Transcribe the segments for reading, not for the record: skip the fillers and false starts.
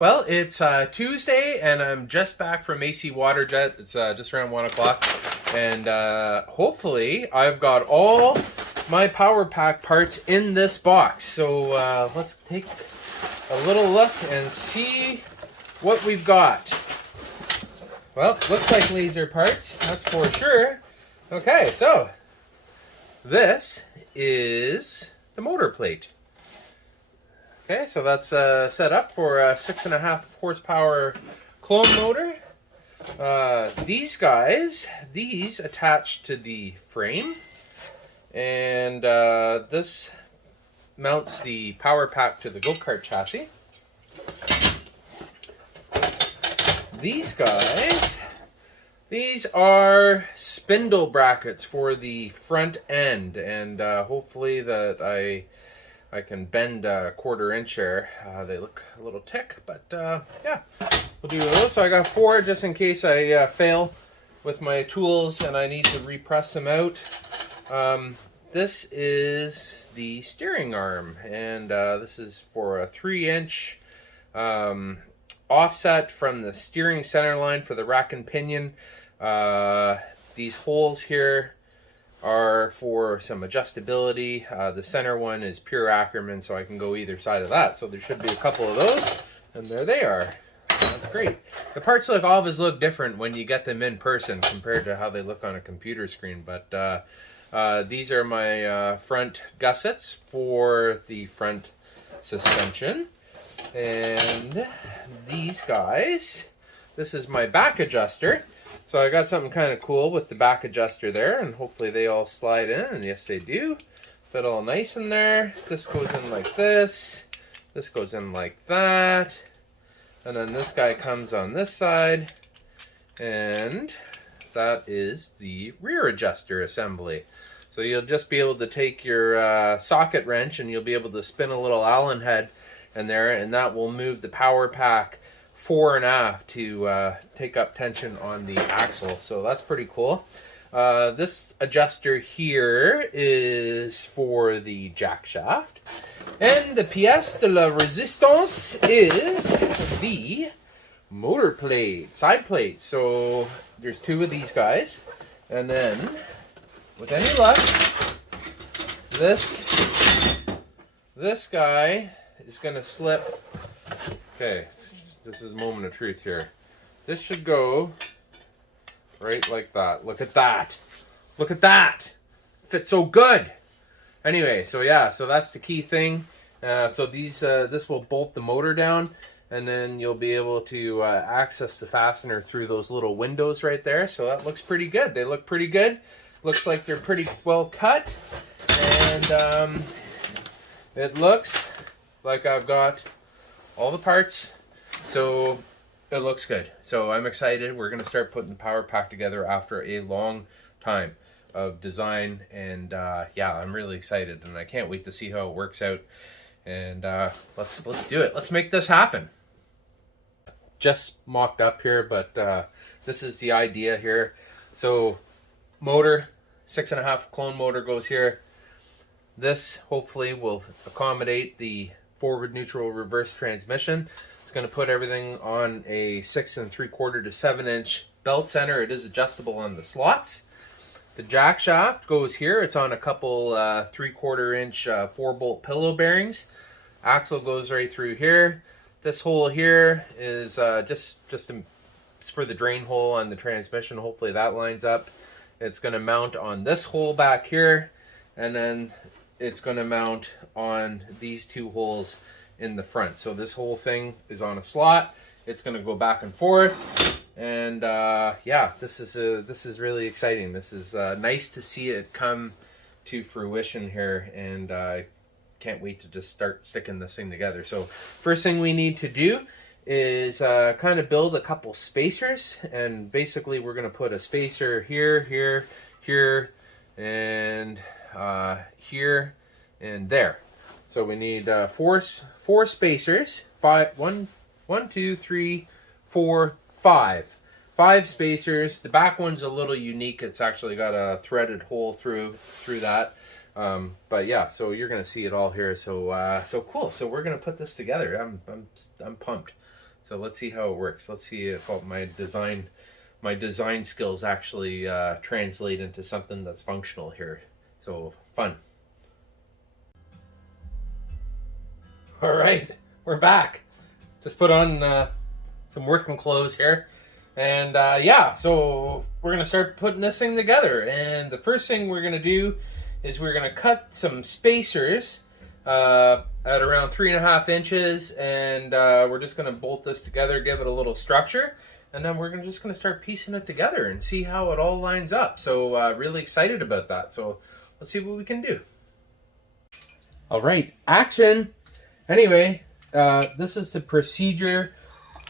Well, it's Tuesday, and I'm just back from AC Waterjet. It's just around 1 o'clock, and hopefully I've got all my PowerPack parts in this box. So let's take a little look and see what we've got. Well, looks like laser parts, that's for sure. Okay, so this is the motor plate. Okay, so that's set up for a 6.5 horsepower clone motor. These attach to the frame, and this mounts the PowerPack to the go-kart chassis. These are spindle brackets for the front end, and hopefully that I can bend a 1/4 inch here. They look a little thick, but yeah, we'll do those. So I got 4 just in case I fail with my tools and I need to repress them out. This is the steering arm, and this is for a 3-inch offset from the steering center line for the rack and pinion. These holes here are for some adjustability. The center one is pure Ackerman, so I can go either side of that. So there should be a couple of those, and there they are. That's great. The parts always look different when you get them in person compared to how they look on a computer screen. But these are my front gussets for the front suspension. And these guys, this is my back adjuster. So I got something kind of cool with the back adjuster there, and hopefully they all slide in, and yes they do. Fit all nice in there. This goes in like this. This goes in like that. And then this guy comes on this side. And that is the rear adjuster assembly. So you'll just be able to take your socket wrench and you'll be able to spin a little Allen head in there, and that will move the PowerPack fore and aft to take up tension on the axle. So that's pretty cool. This adjuster here is for the jack shaft. And the pièce de la résistance is the motor plate, side plate. So there's 2 of these guys. And then, with any luck, this guy is going to slip. Okay. This is a moment of truth here. This should go right like that. Look at that. Look at that. Fits so good. Anyway, so yeah, so that's the key thing. So this will bolt the motor down, and then you'll be able to access the fastener through those little windows right there. So that looks pretty good. They look pretty good. Looks like they're pretty well cut. And it looks like I've got all the parts. So it looks good. So I'm excited. We're going to start putting the PowerPack together after a long time of design. And yeah, I'm really excited, and I can't wait to see how it works out. And let's do it. Let's make this happen. Just mocked up here, but this is the idea here. So motor, 6.5 clone motor goes here. This hopefully will accommodate the forward neutral reverse transmission. It's going to put everything on a 6 3/4 to 7-inch belt center. It is adjustable on the slots. The jack shaft goes here. It's on a couple 3/4 inch 4-bolt pillow bearings. Axle goes right through here. This hole here is just for the drain hole on the transmission. Hopefully that lines up. It's going to mount on this hole back here, and then it's going to mount on these 2 holes in the front. So this whole thing is on a slot. It's going to go back and forth, and yeah, this is really exciting. This is nice to see it come to fruition here, and I can't wait to just start sticking this thing together. So first thing we need to do is kind of build a couple spacers, and basically we're going to put a spacer here, here, here, and here, and there. So we need four spacers. 1, 2, 3, 4, 5. 5 spacers. The back one's a little unique. It's actually got a threaded hole through that. But yeah, so you're gonna see it all here. So so cool. So we're gonna put this together. I'm pumped. So let's see how it works. Let's see if my design skills actually translate into something that's functional here. So fun. All right, we're back. Just put on some working clothes here. And yeah, so we're gonna start putting this thing together. And the first thing we're gonna do is we're gonna cut some spacers at around 3.5 inches, and we're just gonna bolt this together, give it a little structure, and then we're just gonna start piecing it together and see how it all lines up. So really excited about that. So let's see what we can do. All right, action. Anyway, this is the procedure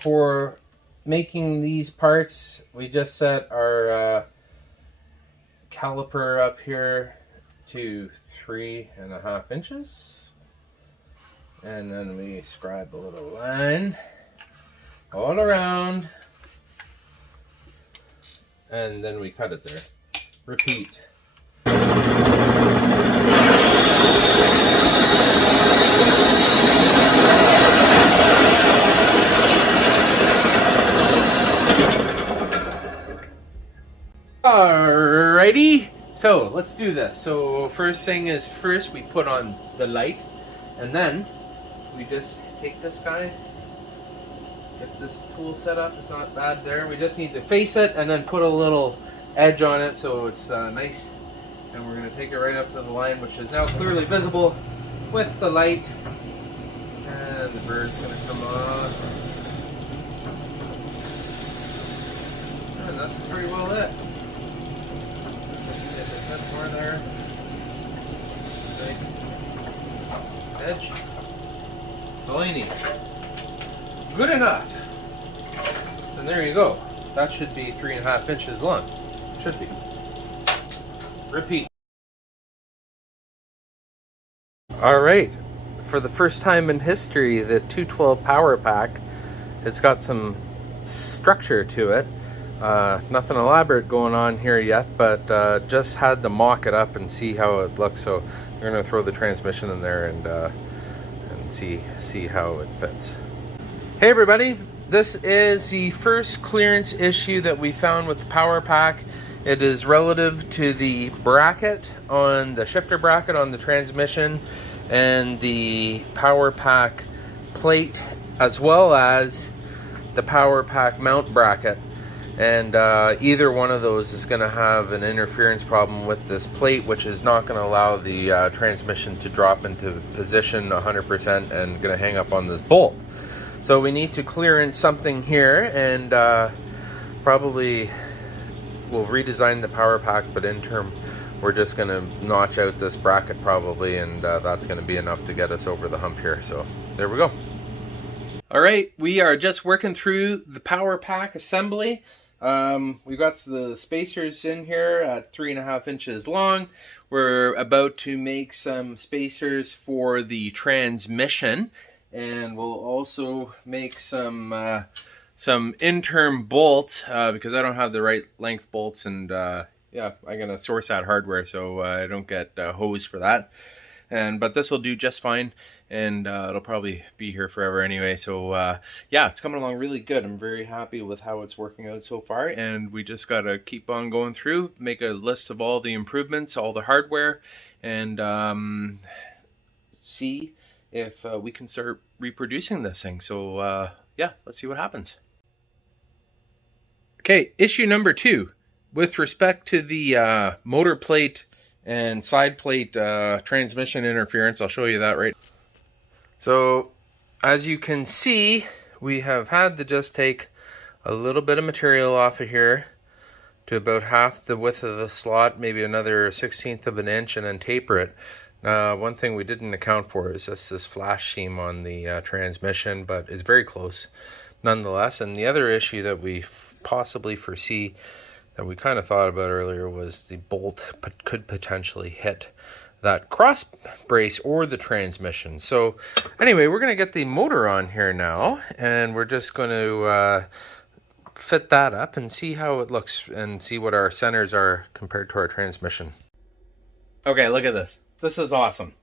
for making these parts. We just set our caliper up here to 3.5 inches, and then we scribe a little line all around, and then we cut it there. Repeat. Alrighty, so let's do this. So first thing is first we put on the light, and then we just take this guy, get this tool set up. It's not bad there. We just need to face it and then put a little edge on it so it's nice. And we're going to take it right up to the line, which is now clearly visible with the light. And the bird's going to come off. And that's pretty well it. More there. Nice edge. That's all you need. Good enough. And there you go. That should be 3.5 inches long. Should be. Repeat. All right. For the first time in history, the 212 PowerPack, it's got some structure to it. Nothing elaborate going on here yet, but just had to mock it up and see how it looks. So we're going to throw the transmission in there and see how it fits. Hey everybody, this is the first clearance issue that we found with the PowerPack. It is relative to the bracket on the shifter bracket on the transmission and the PowerPack plate, as well as the PowerPack mount bracket. And either one of those is going to have an interference problem with this plate, which is not going to allow the transmission to drop into position 100% and going to hang up on this bolt. So we need to clearance something here, and probably we'll redesign the PowerPack, but in term we're just going to notch out this bracket probably, and that's going to be enough to get us over the hump here. So there we go. All right, we are just working through the PowerPack assembly. We've got the spacers in here at 3.5 inches long. We're about to make some spacers for the transmission, and we'll also make some in-term bolts because I don't have the right length bolts, and yeah, I'm gonna source that hardware so I don't get hosed for that. But this will do just fine, and it'll probably be here forever anyway. So yeah, it's coming along really good. I'm very happy with how it's working out so far, and we just got to keep on going through, make a list of all the improvements, all the hardware, and see if we can start reproducing this thing. So yeah, let's see what happens. Okay, issue number 2 with respect to the motor plate and side plate transmission interference. I'll show you that right. So as you can see, we have had to just take a little bit of material off of here to about half the width of the slot, maybe another 1/16 of an inch, and then taper it. One thing we didn't account for is just this flash seam on the transmission, but it's very close nonetheless. And the other issue that we possibly foresee that we kind of thought about earlier was the bolt could potentially hit that cross brace or the transmission. So anyway, we're going to get the motor on here now, and we're just going to fit that up and see how it looks and see what our centers are compared to our transmission. Okay, look at this. This is awesome.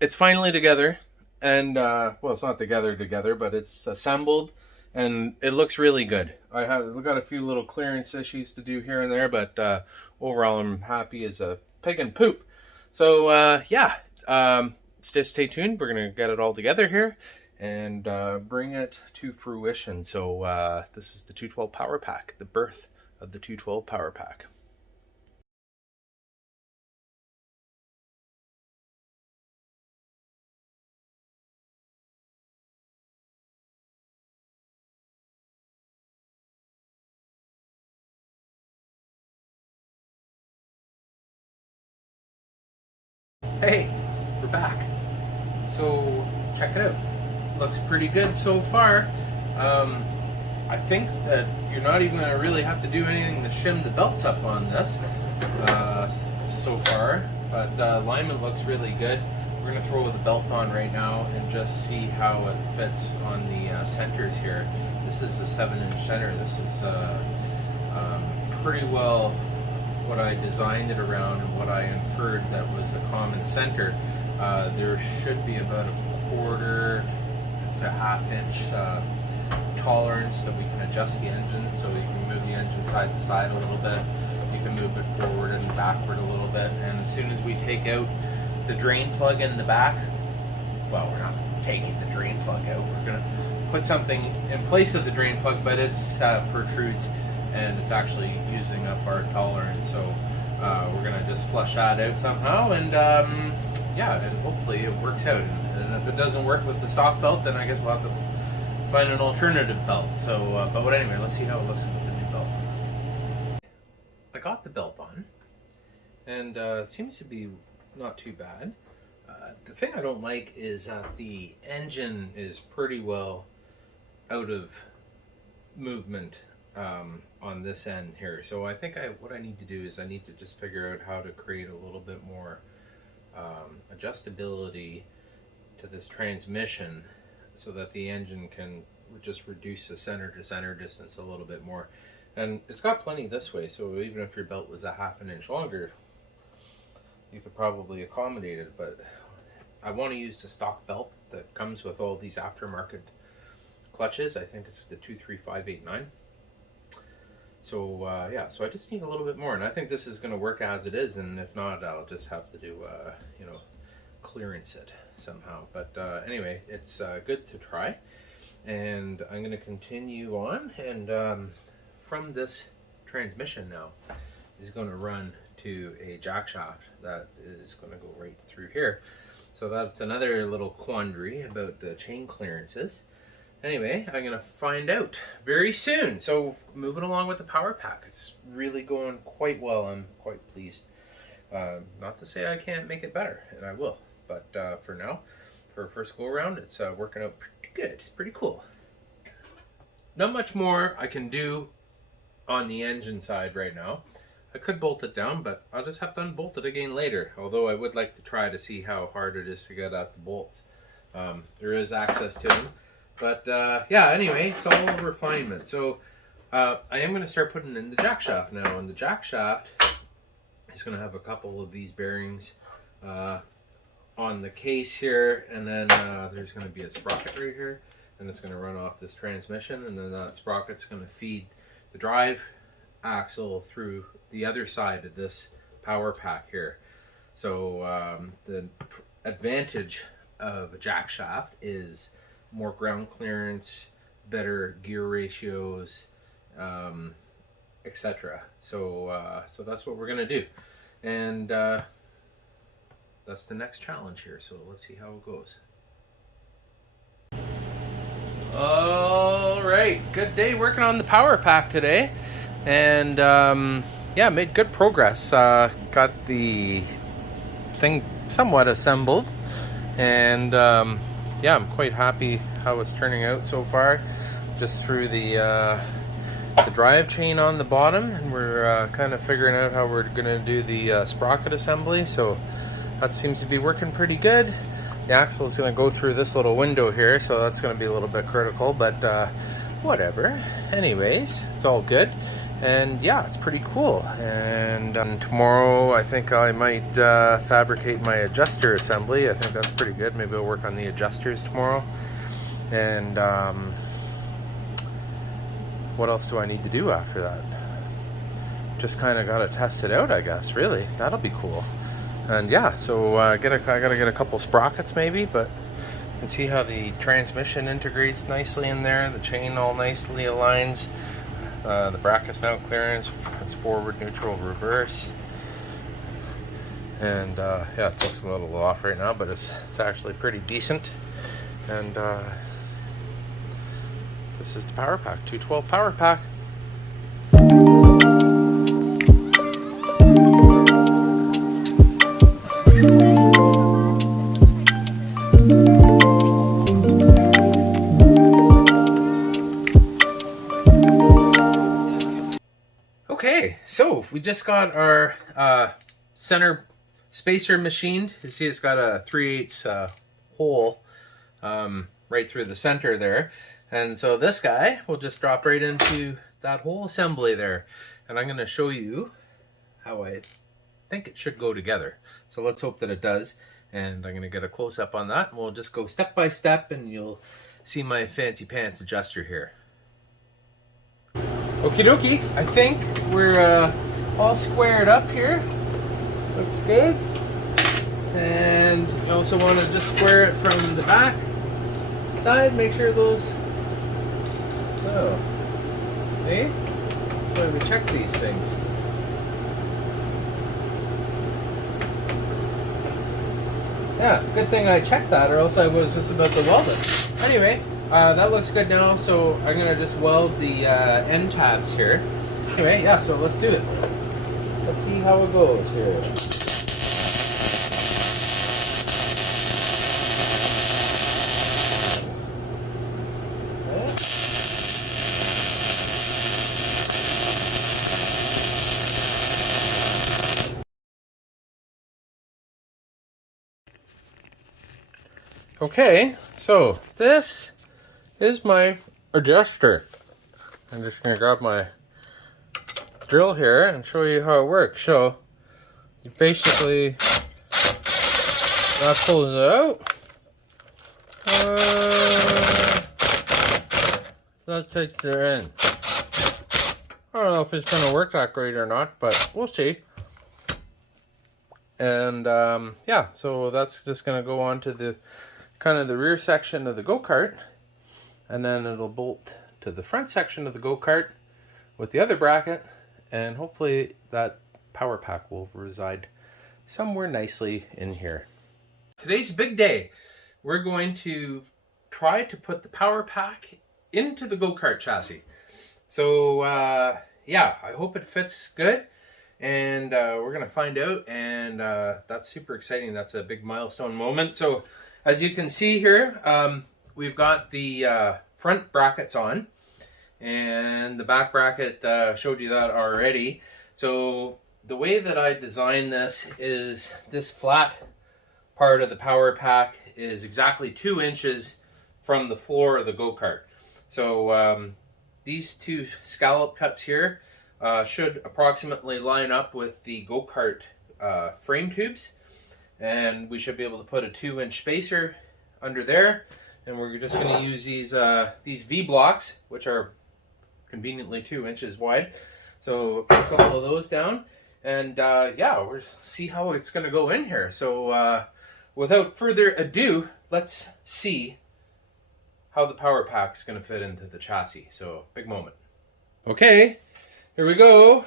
It's finally together. and well, it's not together, but it's assembled, and it looks really good. We've got a few little clearance issues to do here and there, but overall I'm happy as a pig in poop. So yeah, just stay tuned. We're gonna get it all together here and bring it to fruition. So this is the 212 PowerPack, the birth of the 212 PowerPack. Hey, we're back. So check it out. Looks pretty good so far. I think that you're not even going to really have to do anything to shim the belts up on this so far, but alignment looks really good. We're going to throw the belt on right now and just see how it fits on the centers here. This is a 7-inch center. This is pretty well what I designed it around and what I inferred that was a common center. There should be about a 1/4 to 1/2 inch tolerance that we can adjust the engine, so we can move the engine side to side a little bit. You can move it forward and backward a little bit, and as soon as we take out the drain plug in the back, well, we're not taking the drain plug out, we're going to put something in place of the drain plug, but it's protrudes and it's actually using up our tolerance, so we're going to just flush that out somehow, and yeah, and hopefully it works out. And if it doesn't work with the stock belt, then I guess we'll have to find an alternative belt. So, but anyway, let's see how it looks with the new belt. I got the belt on, and it seems to be not too bad. The thing I don't like is that the engine is pretty well out of movement on this end here. So I think what I need to do is I need to just figure out how to create a little bit more adjustability to this transmission, so that the engine can just reduce the center to center distance a little bit more. And it's got plenty this way, so even if your belt was a 1/2 inch longer, you could probably accommodate it. But I want to use the stock belt that comes with all these aftermarket clutches. I think it's the 23589. So yeah, so I just need a little bit more, and I think this is going to work as it is, and if not, I'll just have to do you know, clearance it somehow. But anyway, it's good to try, and I'm going to continue on, and from this transmission now is going to run to a jack shaft that is going to go right through here. So that's another little quandary about the chain clearances. Anyway, I'm going to find out very soon. So moving along with the PowerPack, it's really going quite well. I'm quite pleased. Not to say I can't make it better, and I will. But for now, for a first go around, it's working out pretty good. It's pretty cool. Not much more I can do on the engine side right now. I could bolt it down, but I'll just have to unbolt it again later. Although I would like to try to see how hard it is to get at the bolts. There is access to them. But yeah, anyway, it's all refinement. So I am going to start putting in the jack shaft now. And the jack shaft is going to have a couple of these bearings on the case here. And then there's going to be a sprocket right here. And it's going to run off this transmission. And then that sprocket's going to feed the drive axle through the other side of this PowerPack here. So the advantage of a jack shaft is more ground clearance, better gear ratios, etc. So so that's what we're gonna do, and that's the next challenge here. So let's see how it goes. All right, good day working on the PowerPack today, and yeah, made good progress. Got the thing somewhat assembled, and yeah, I'm quite happy how it's turning out so far. Just threw the drive chain on the bottom, and we're kind of figuring out how we're going to do the sprocket assembly. So that seems to be working pretty good. The axle is going to go through this little window here, so that's going to be a little bit critical, but whatever. Anyways, it's all good. And yeah, it's pretty cool. And tomorrow I think I might fabricate my adjuster assembly. I think that's pretty good. Maybe I'll work on the adjusters tomorrow. And what else do I need to do after that? Just kind of got to test it out, I guess, really. That'll be cool. And yeah, so I gotta get a couple sprockets maybe, but you can see how the transmission integrates nicely in there. The chain all nicely aligns. The bracket's now clearance. It's forward, neutral, reverse. And yeah, it looks a little off right now, but it's actually pretty decent. And this is the PowerPack, 212 PowerPack. Okay, so we just got our center spacer machined. You see it's got a 3/8 hole right through the center there. And so this guy will just drop right into that whole assembly there. And I'm going to show you how I think it should go together. So let's hope that it does. And I'm going to get a close-up on that. And we'll just go step by step and you'll see my fancy pants adjuster here. Okie dokie, I think we're all squared up here. Looks good. And you also want to just square it from the back side. Make sure those... Oh. See? That's why we check these things. Yeah, good thing I checked that, or else I was just about to weld it. Anyway, that looks good now, so I'm going to just weld the end tabs here. Anyway, yeah, so let's do it. Let's see how it goes here. Okay, so this is my adjuster. I'm just going to grab my drill here and show you how it works. So you basically, that pulls it out. That takes it in. I don't know if it's going to work that great or not, but we'll see. And yeah, so that's just going to go on to the kind of the rear section of the go-kart, and then it'll bolt to the front section of the go-kart with the other bracket, and hopefully that PowerPack will reside somewhere nicely in here. Today's a big day. We're going to try to put the PowerPack into the go-kart chassis. So yeah, I hope it fits good, and we're gonna find out, and that's super exciting. That's a big milestone moment. So as you can see here, we've got the front brackets on, and the back bracket showed you that already. So the way that I designed this is this flat part of the PowerPack is exactly 2 inches from the floor of the go-kart. So these 2 scallop cuts here should approximately line up with the go-kart frame tubes. And we should be able to put a 2-inch spacer under there, and we're just going to use these V blocks, which are conveniently 2 inches wide. So put a couple of those down, and yeah, we'll see how it's going to go in here. So without further ado, let's see how the PowerPack is going to fit into the chassis. So big moment. Okay, here we go.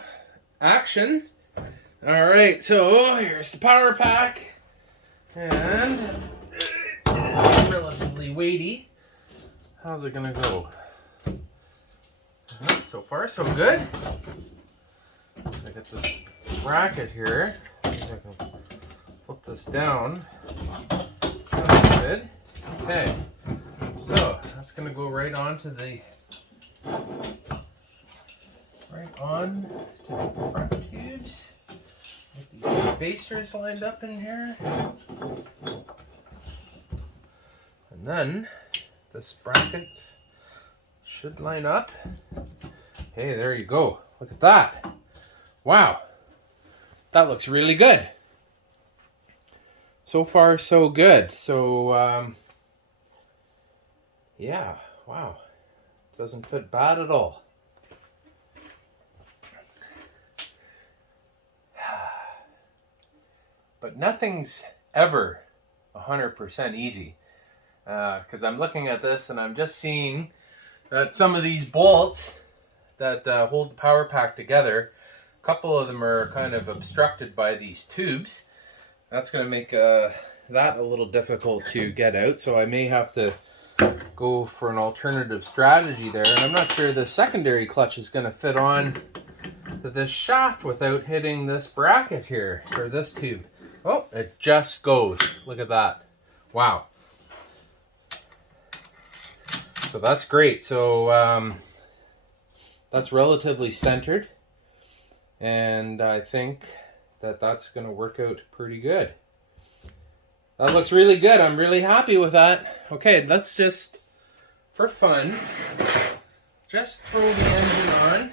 Action. All right, so here's the PowerPack. And it's relatively weighty. How's it gonna go? So far, so good. I got this bracket here. I can flip this down. That's good. Okay. So that's gonna go right onto the front tubes. Get these spacers lined up in here. And then this bracket should line up Hey, there you go. Look at that. Wow. That looks really good. So far, so good. So, yeah, wow. Doesn't fit bad at all. But nothing's ever 100% easy. Because I'm looking at this and I'm just seeing that some of these bolts that hold the PowerPack together, a couple of them are kind of obstructed by these tubes. That's going to make that a little difficult to get out, so I may have to go for an alternative strategy there. And I'm not sure the secondary clutch is going to fit on to this shaft without hitting this bracket here, or this tube. Oh, it just goes. Look at that. Wow. So that's great. So that's relatively centered, and I think that that's going to work out pretty good. That looks really good. I'm really happy with that. Okay, let's just, for fun, just throw the engine on,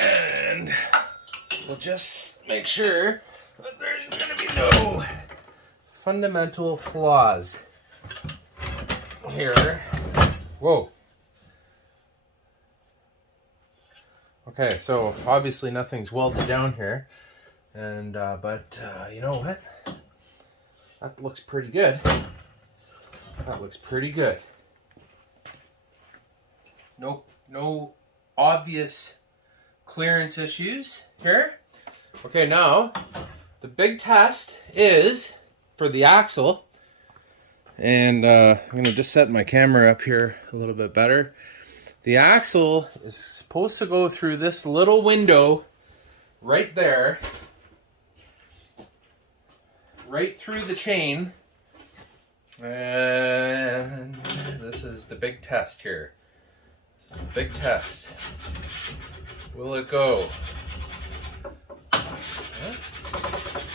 and we'll just make sure that there's going to be no fundamental flaws here. Whoa. Okay, so obviously nothing's welded down here, and but you know what? That looks pretty good. That looks pretty good. No obvious clearance issues here. Okay, now the big test is for the axle, and I'm going to just set my camera up here a little bit better. The axle is supposed to go through this little window right there, right through the chain, and this is the big test here. This is a big test. Will it go?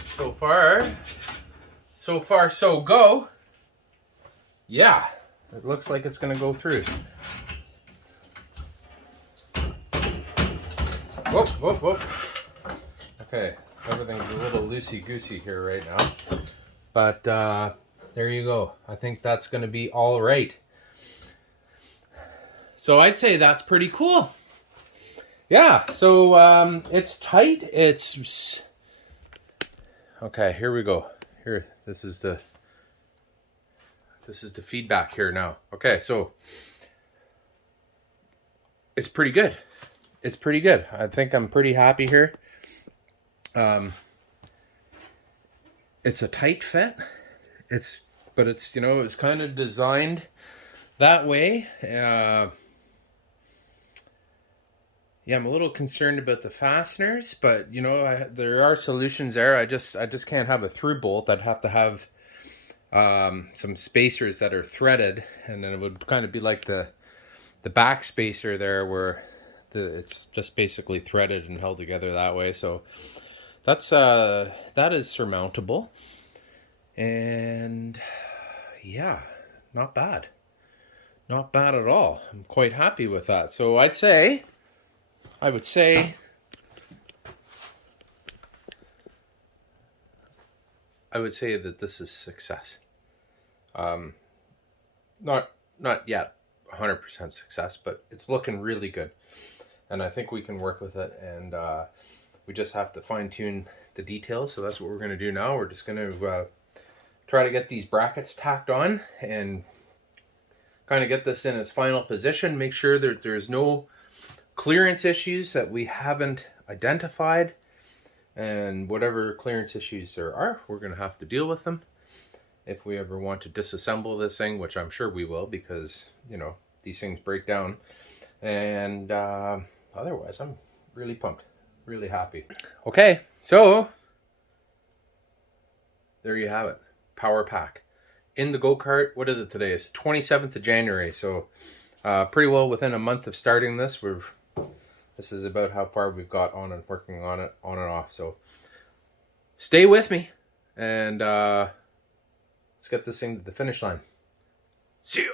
So far so go. Yeah, it looks like it's going to go through. Whoop, whoop, whoop. Okay, everything's a little loosey-goosey here right now. But there you go. I think that's going to be all right. So I'd say that's pretty cool. Yeah, so it's tight. It's... Okay, here we go. Here, this is the feedback here now. Okay, so it's pretty good. It's pretty good. I think I'm pretty happy here. It's a tight fit. But it's, you know, it's kind of designed that way. Yeah, I'm a little concerned about the fasteners, but you know, there are solutions there. I just can't have a through bolt. I'd have to have some spacers that are threaded, and then it would kind of be like the back spacer there, where it's just basically threaded and held together that way. So that's that is surmountable, and yeah, not bad, not bad at all. I'm quite happy with that. So I would say that this is success. Not yet 100% success, but it's looking really good, and I think we can work with it, and we just have to fine-tune the details. So that's what we're going to do now. We're just going to try to get these brackets tacked on and kind of get this in its final position, make sure that there's no clearance issues that we haven't identified, and whatever clearance issues there are, we're going to have to deal with them if we ever want to disassemble this thing, which I'm sure we will, because, you know, these things break down. And otherwise, I'm really pumped, really happy. Okay, so there you have it. PowerPack in the go-kart. What is it today? It's 27th of January, so pretty well within a month of starting this. This is about how far we've got on and working on it, on and off. So stay with me, and let's get this thing to the finish line. See ya!